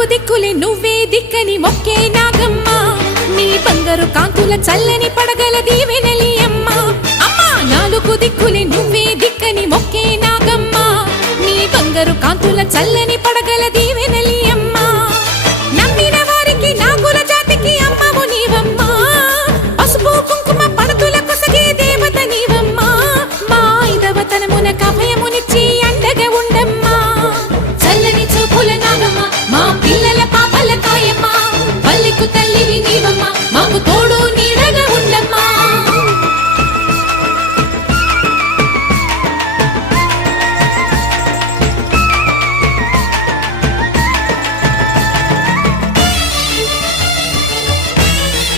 నాలుగు దిక్కులే నువ్వే దిక్కని మొక్కే నాగమ్మ నీ బంగారు కాంతుల చల్లని పడగల దీవెనలి అమ్మ అమ్మా నాలుగు దిక్కులే నువ్వే దిక్కని మొక్కే నాగమ్మ నీ బంగారు కాంతుల చల్లని పడగల దీవెన